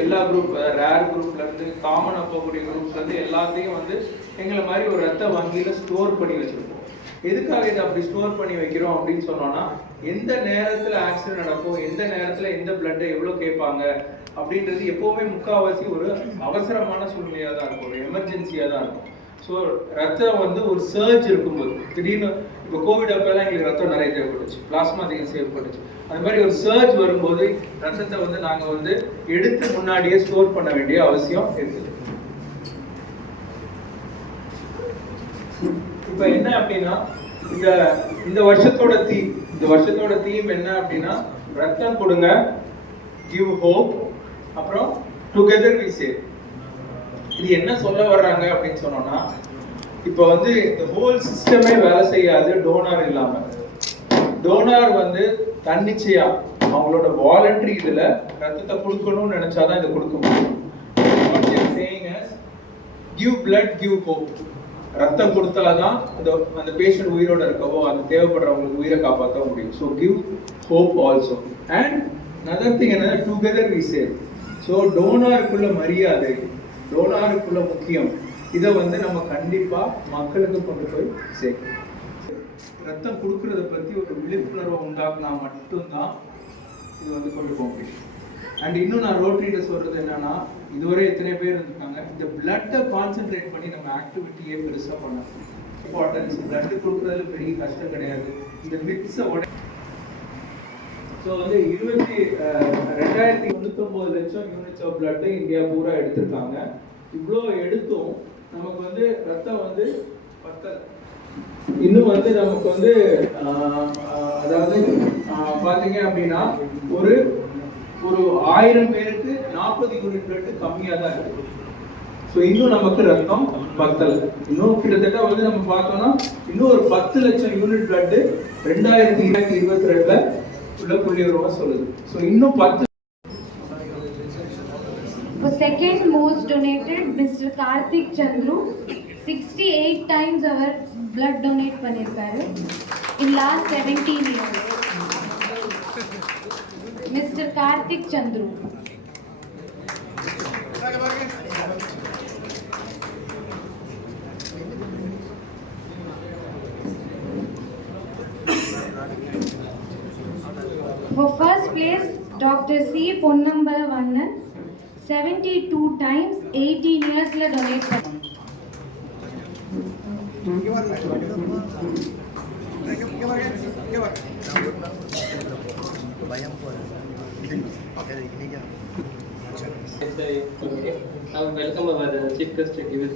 எல்லா group rare குரூப்ல இருந்து காமனா போகக்கூடிய குரூப்ல இருந்து எல்லாத்தையும் வந்து எங்களை மாதிரி ஒரு ரத்த வங்கியில ஸ்டோர் பண்ணி வச்சிருக்கோம். எதுக்காக இதை அப்படி ஸ்டோர் பண்ணி வைக்கிறோம் அப்படின்னு சொன்னோம்னா, எந்த நேரத்துல ஆக்சிடென்ட் நடக்கும், எந்த நேரத்துல எந்த பிளட்டை எவ்வளவு கேட்பாங்க அப்படின்றது எப்பவுமே முக்கால்வாசி ஒரு அவசரமான சூழ்நிலையா தான் இருக்கும், ஒரு எமர்ஜென்சியா தான் இருக்கும். ஸோ ரத்தம் வந்து ஒரு சர்ஜ் இருக்கும்போது திடீர்னு இப்போ கோவிட் அப்பெல்லாம் எங்களுக்கு ரத்தம் நிறைய தேவைப்பட்டுச்சு, பிளாஸ்மா அதிகம் தேவைப்பட்டுச்சு. அந்த மாதிரி ஒரு சர்ஜ் வரும்போது ரத்தத்தை வந்து நாங்கள் வந்து எடுத்து முன்னாடியே ஸ்டோர் பண்ண வேண்டிய அவசியம் இருக்குது. இப்போ என்ன அப்படின்னா இந்த வருஷத்தோட தீம் என்ன அப்படின்னா, ரத்தம் கொடுங்க, கிவ் ஹோப், அப்புறம் டுகெதர் வி சேவ். இது என்ன சொல்ல வர்றாங்க அப்படின்னு சொன்னோம்னா, இப்போ வந்து இந்த ஹோல் சிஸ்டமே வேலை செய்யாது டோனார் இல்லாம. டோனார் வந்து தன்னிச்சையா அவங்களோட வாலண்டரி இதுல ரத்தத்தை கொடுக்கணும்னு நினைச்சாதான் இதை கொடுக்க முடியும். Give blood give hope. ரத்தம் கொடுத்தாதான் அந்த பேஷண்ட் உயிரோட இருக்கவோ அது தேவைப்படுறவங்களுக்கு உயிரை காப்பாற்ற முடியும். So give hope also. And another thing என்ன, டுகெதர் வி சேவ். ஸோ டோனாருக்குள்ள மரியாதை, டோனாருக்குள்ள முக்கியம், இதை வந்து நம்ம கண்டிப்பா மக்களுக்கு கொண்டு போய் சேர்க்கணும். ரத்தம் கொடுக்கறத பத்தி ஒரு விழிப்புணர்வை உண்டாக்குனா மட்டும்தான் இது வந்து கொண்டு போக முடியும். அண்ட் இன்னும் நான் ரோட்டரியில சொல்றது என்னன்னா, இதுவரை எத்தனை பேர் இருந்திருக்காங்க, இந்த பிளட்டை கான்சென்ட்ரேட் பண்ணி நம்ம ஆக்டிவிட்டியே பெருசா பண்ணணும். இம்பார்ட்டன்ஸ் பிளட் கொடுக்கறதுல பெரிய கஷ்டம் கிடையாது. இந்த மிக்ஸை ஸோ வந்து 2019 லட்சம் யூனிட்ஸ் ஆஃப் பிளட் இந்தியா பூரா எடுத்திருக்காங்க. இவ்வளோ எடுத்தும் நமக்கு வந்து ரத்தம் வந்து பத்தல. இன்னும் வந்து நமக்கு வந்து அதாவது பார்த்தீங்க அப்படின்னா ஒரு 1000 பேருக்கு 40 யூனிட் பிளட் கம்மியாக தான் இருக்கு. ஸோ இன்னும் நமக்கு ரத்தம் பத்தல. இன்னும் கிட்டத்தட்ட வந்து நம்ம பார்த்தோம்னா இன்னும் ஒரு 10 லட்சம் யூனிட் பிளட் 2022 உள்ள புள்ளிவிவரமா சொல்லுது. ஸோ இன்னும் 10. For second most donated, Mr. Karthik Chandru 68 times our blood donate பண்ணிருக்காரு in last 17 years. Mr. Karthik Chandru. For first place, Dr. C. Ponnambala Vannan 72 times 18 years la donate பண்ணாங்க. I welcome our chief guest to give us